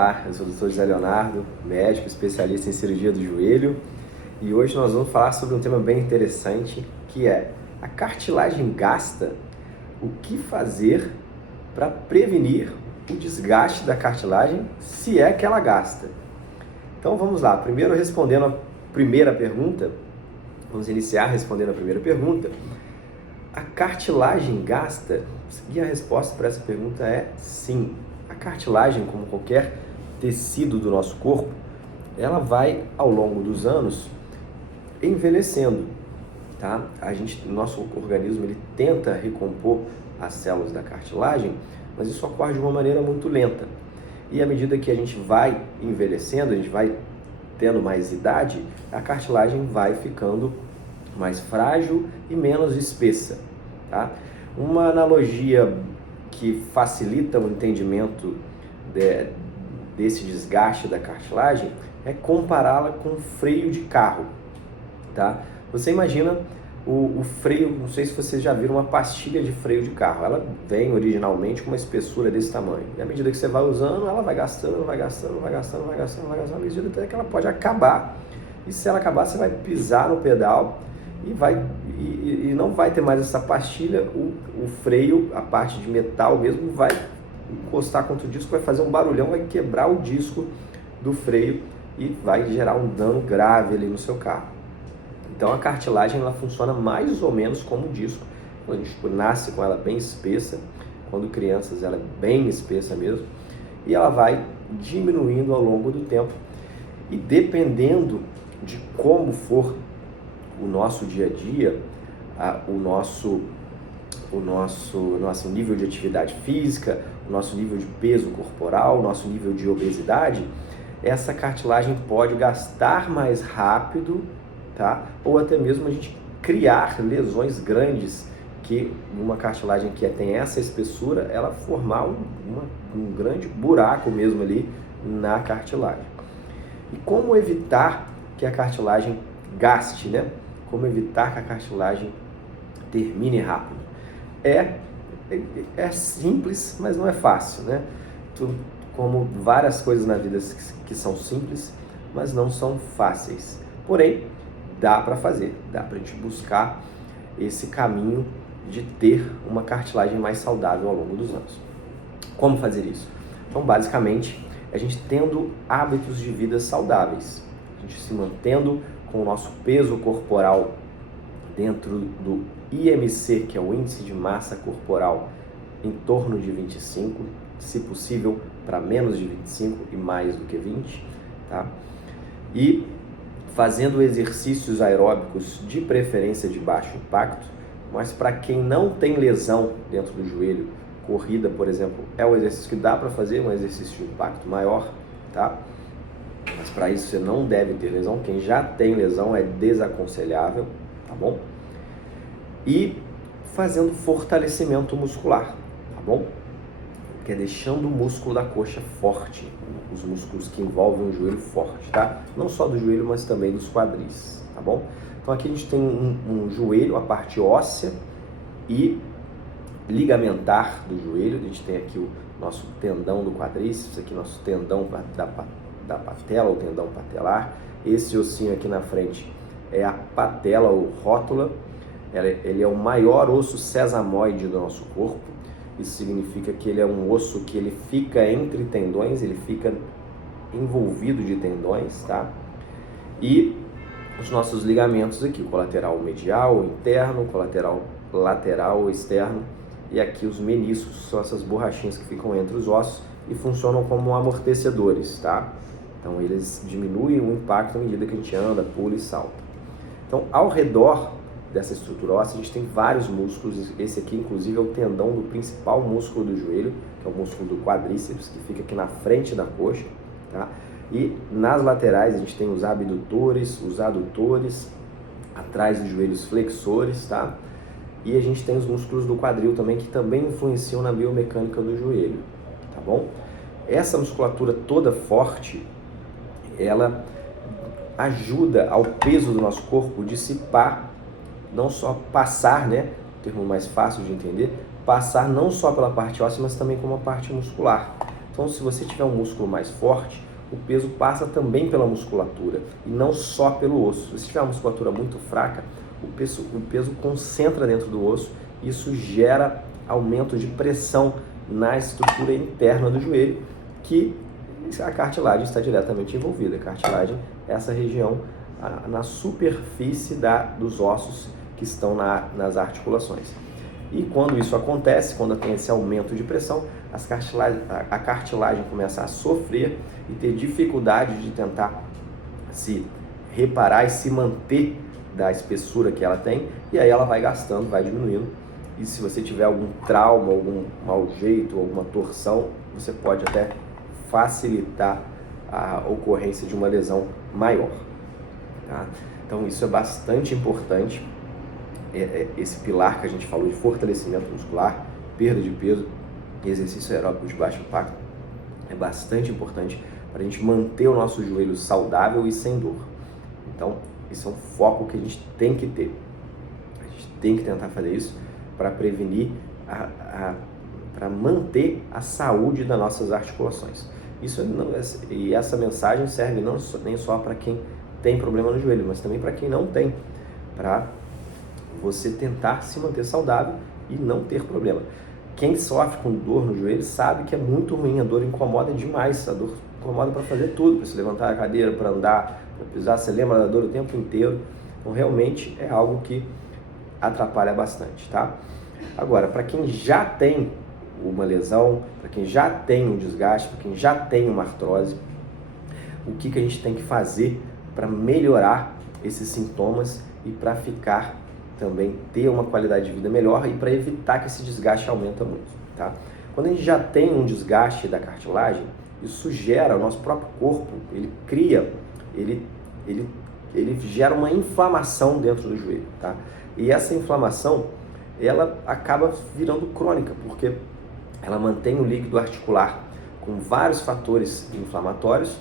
Olá, eu sou o Dr. José Leonardo, médico especialista em cirurgia do joelho, e hoje nós vamos falar sobre um tema bem interessante, que é a cartilagem gasta. O que fazer para prevenir o desgaste da cartilagem, se é que ela gasta? Então vamos lá, primeiro respondendo a primeira pergunta, vamos iniciar respondendo a primeira pergunta. A cartilagem gasta? E a resposta para essa pergunta é sim. A cartilagem, como qualquer tecido do nosso corpo, ela vai ao longo dos anos envelhecendo, tá? Nosso organismo, ele tenta recompor as células da cartilagem, mas isso ocorre de uma maneira muito lenta. E à medida que a gente vai envelhecendo, a gente vai tendo mais idade, a cartilagem vai ficando mais frágil e menos espessa, tá? Uma analogia que facilita o entendimento desse desgaste da cartilagem é compará-la com um freio de carro, tá? Você imagina o freio, não sei se vocês já viram uma pastilha de freio de carro, ela vem originalmente com uma espessura desse tamanho, e à medida que você vai usando, ela vai gastando, à medida até que ela pode acabar, e se ela acabar, você vai pisar no pedal e não vai ter mais essa pastilha, o freio, a parte de metal mesmo, vai encostar contra o disco, vai fazer um barulhão, vai quebrar o disco do freio e vai gerar um dano grave ali no seu carro. Então a cartilagem, ela funciona mais ou menos como o disco. A gente nasce com ela bem espessa, quando crianças ela é bem espessa mesmo, e ela vai diminuindo ao longo do tempo, e dependendo de como for o nosso dia a dia, o nosso nível de atividade física, o nosso nível de peso corporal, o nosso nível de obesidade, essa cartilagem pode gastar mais rápido, tá? Ou até mesmo a gente criar lesões grandes, que uma cartilagem que tem essa espessura, ela formar um grande buraco mesmo ali na cartilagem. E como evitar que a cartilagem gaste, né? Como evitar que a cartilagem termine rápido? É simples, mas não é fácil, né? Como várias coisas na vida que são simples, mas não são fáceis. Porém, dá para fazer, dá para a gente buscar esse caminho de ter uma cartilagem mais saudável ao longo dos anos. Como fazer isso? Então, basicamente, a gente tendo hábitos de vida saudáveis, a gente se mantendo com o nosso peso corporal dentro do IMC, que é o índice de massa corporal, em torno de 25, se possível para menos de 25 e mais do que 20, tá? E fazendo exercícios aeróbicos de preferência de baixo impacto, mas para quem não tem lesão dentro do joelho, corrida, por exemplo, é um exercício que dá para fazer, um exercício de impacto maior, tá? Mas para isso você não deve ter lesão, quem já tem lesão é desaconselhável, tá bom? E fazendo fortalecimento muscular, tá bom? Que é deixando o músculo da coxa forte, os músculos que envolvem o joelho forte, tá? Não só do joelho, mas também dos quadris, tá bom? Então aqui a gente tem um joelho, a parte óssea e ligamentar do joelho. A gente tem aqui o nosso tendão do quadríceps, aqui nosso tendão da patela, ou tendão patelar. Esse ossinho aqui na frente é a patela ou rótula. Ele é o maior osso sesamoide do nosso corpo. Isso significa que ele é um osso que ele fica entre tendões, ele fica envolvido de tendões, tá? E os nossos ligamentos aqui, o colateral medial, o interno, o colateral lateral, o externo, e aqui os meniscos, são essas borrachinhas que ficam entre os ossos e funcionam como amortecedores, tá? Então eles diminuem o impacto à medida que a gente anda, pula e salta. Então, ao redor dessa estrutura óssea, a gente tem vários músculos. Esse aqui, inclusive, é o tendão do principal músculo do joelho, que é o músculo do quadríceps, que fica aqui na frente da coxa, tá? E nas laterais a gente tem os abdutores, os adutores, atrás dos joelhos flexores, tá? E a gente tem os músculos do quadril também, que também influenciam na biomecânica do joelho, tá bom? Essa musculatura toda forte, ela ajuda ao peso do nosso corpo dissipar, não só passar, né, termo mais fácil de entender, passar não só pela parte óssea, mas também como a parte muscular. Então, se você tiver um músculo mais forte, o peso passa também pela musculatura e não só pelo osso. Se tiver uma musculatura muito fraca, o peso concentra dentro do osso e isso gera aumento de pressão na estrutura interna do joelho, que a cartilagem está diretamente envolvida. A cartilagem é essa região na superfície dos ossos que estão nas articulações. E quando isso acontece, quando tem esse aumento de pressão, a cartilagem começa a sofrer e ter dificuldade de tentar se reparar e se manter da espessura que ela tem, e aí ela vai gastando, vai diminuindo. E se você tiver algum trauma, algum mau jeito, alguma torção, você pode até facilitar a ocorrência de uma lesão maior. Tá? Então isso é bastante importante, esse pilar que a gente falou de fortalecimento muscular, perda de peso e exercício aeróbico de baixo impacto é bastante importante para a gente manter o nosso joelho saudável e sem dor. Então esse é um foco que a gente tem que ter. A gente tem que tentar fazer isso para prevenir, para manter a saúde das nossas articulações. E essa mensagem serve nem só para quem tem problema no joelho, mas também para quem não tem, para você tentar se manter saudável e não ter problema. Quem sofre com dor no joelho sabe que é muito ruim, a dor incomoda demais, a dor incomoda para fazer tudo, para se levantar a cadeira, para andar, para pisar, você lembra da dor o tempo inteiro. Então realmente é algo que atrapalha bastante, tá? Agora, para quem já tem uma lesão, para quem já tem um desgaste, para quem já tem uma artrose, o que a gente tem que fazer para melhorar esses sintomas e para ficar também, ter uma qualidade de vida melhor e para evitar que esse desgaste aumente muito, tá? Quando a gente já tem um desgaste da cartilagem, isso gera, o nosso próprio corpo, ele gera uma inflamação dentro do joelho, tá? E essa inflamação, ela acaba virando crônica, porque ela mantém o líquido articular com vários fatores inflamatórios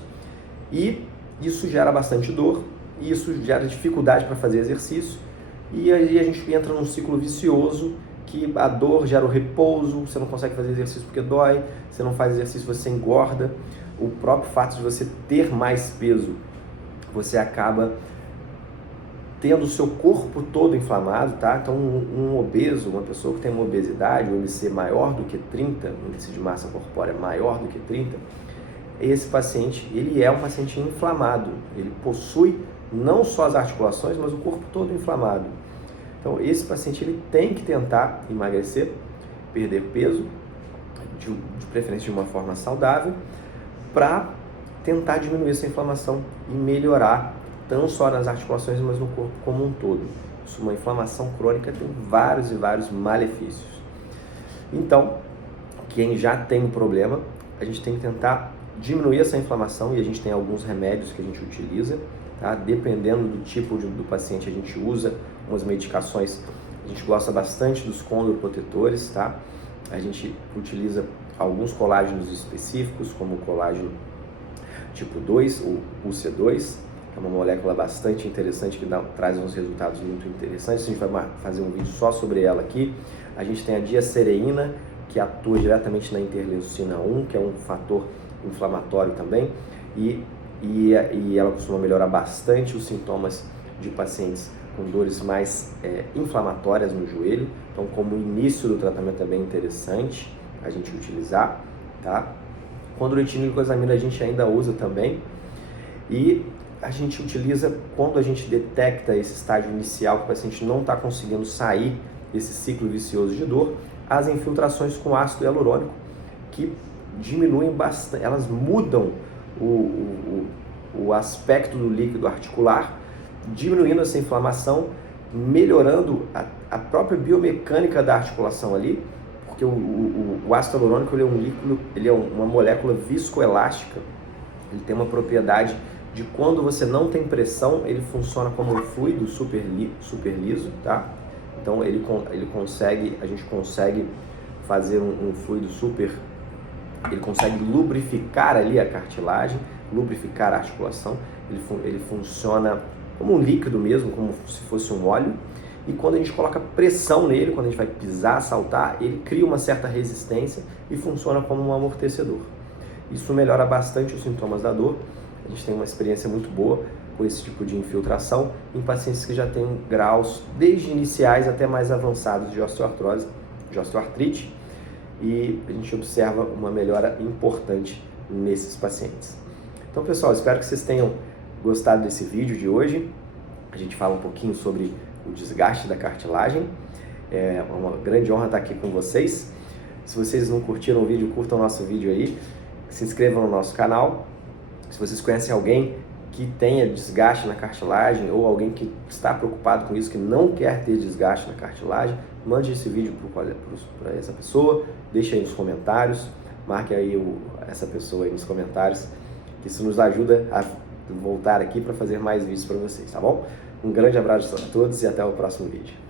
e isso gera bastante dor, e isso gera dificuldade para fazer exercício, e aí a gente entra num ciclo vicioso que a dor gera o repouso, você não consegue fazer exercício porque dói, você não faz exercício, você engorda. O próprio fato de você ter mais peso, você acaba tendo o seu corpo todo inflamado, tá? Então um obeso, uma pessoa que tem uma obesidade, um IMC maior do que 30, um índice de massa corpórea maior do que 30, esse paciente, ele é um paciente inflamado, ele possui não só as articulações, mas o corpo todo inflamado. Então esse paciente ele tem que tentar emagrecer, perder peso, de preferência de uma forma saudável, para tentar diminuir essa inflamação e melhorar não só nas articulações, mas no corpo como um todo. Uma inflamação crônica tem vários e vários malefícios. Então, quem já tem um problema, a gente tem que tentar diminuir essa inflamação e a gente tem alguns remédios que a gente utiliza, tá? Dependendo do tipo do paciente, a gente usa umas medicações. A gente gosta bastante dos condroprotetores, tá? A gente utiliza alguns colágenos específicos, como o colágeno tipo 2, o UC2, que é uma molécula bastante interessante, que traz uns resultados muito interessantes. A gente vai fazer um vídeo só sobre ela aqui. A gente tem a diacereína, que atua diretamente na interleucina 1, que é um fator inflamatório também, e ela costuma melhorar bastante os sintomas de pacientes com dores mais inflamatórias no joelho. Então, como início do tratamento é bem interessante a gente utilizar, tá? Condroitina e glucosamina a gente ainda usa também, e a gente utiliza quando a gente detecta esse estágio inicial que o paciente não está conseguindo sair desse ciclo vicioso de dor, as infiltrações com ácido hialurônico, que diminuem bastante, elas mudam o aspecto do líquido articular, diminuindo essa inflamação, melhorando a própria biomecânica da articulação ali, porque o ácido hialurônico ele é um líquido, ele é uma molécula viscoelástica, ele tem uma propriedade de quando você não tem pressão, ele funciona como um fluido super liso, tá? Então a gente consegue fazer um fluido ele consegue lubrificar ali a cartilagem, lubrificar a articulação, ele funciona como um líquido mesmo, como se fosse um óleo, e quando a gente coloca pressão nele, quando a gente vai pisar, saltar, ele cria uma certa resistência e funciona como um amortecedor. Isso melhora bastante os sintomas da dor. A gente tem uma experiência muito boa com esse tipo de infiltração em pacientes que já têm graus desde iniciais até mais avançados de osteoartrose, de osteoartrite, e a gente observa uma melhora importante nesses pacientes. Então, pessoal, espero que vocês tenham gostado desse vídeo de hoje. A gente fala um pouquinho sobre o desgaste da cartilagem. É uma grande honra estar aqui com vocês. Se vocês não curtiram o vídeo, curtam o nosso vídeo aí. Se inscrevam no nosso canal. Se vocês conhecem alguém que tenha desgaste na cartilagem ou alguém que está preocupado com isso, que não quer ter desgaste na cartilagem, mande esse vídeo para essa pessoa, deixe aí nos comentários, marque aí essa pessoa aí nos comentários, que isso nos ajuda a voltar aqui para fazer mais vídeos para vocês, tá bom? Um grande abraço a todos e até o próximo vídeo.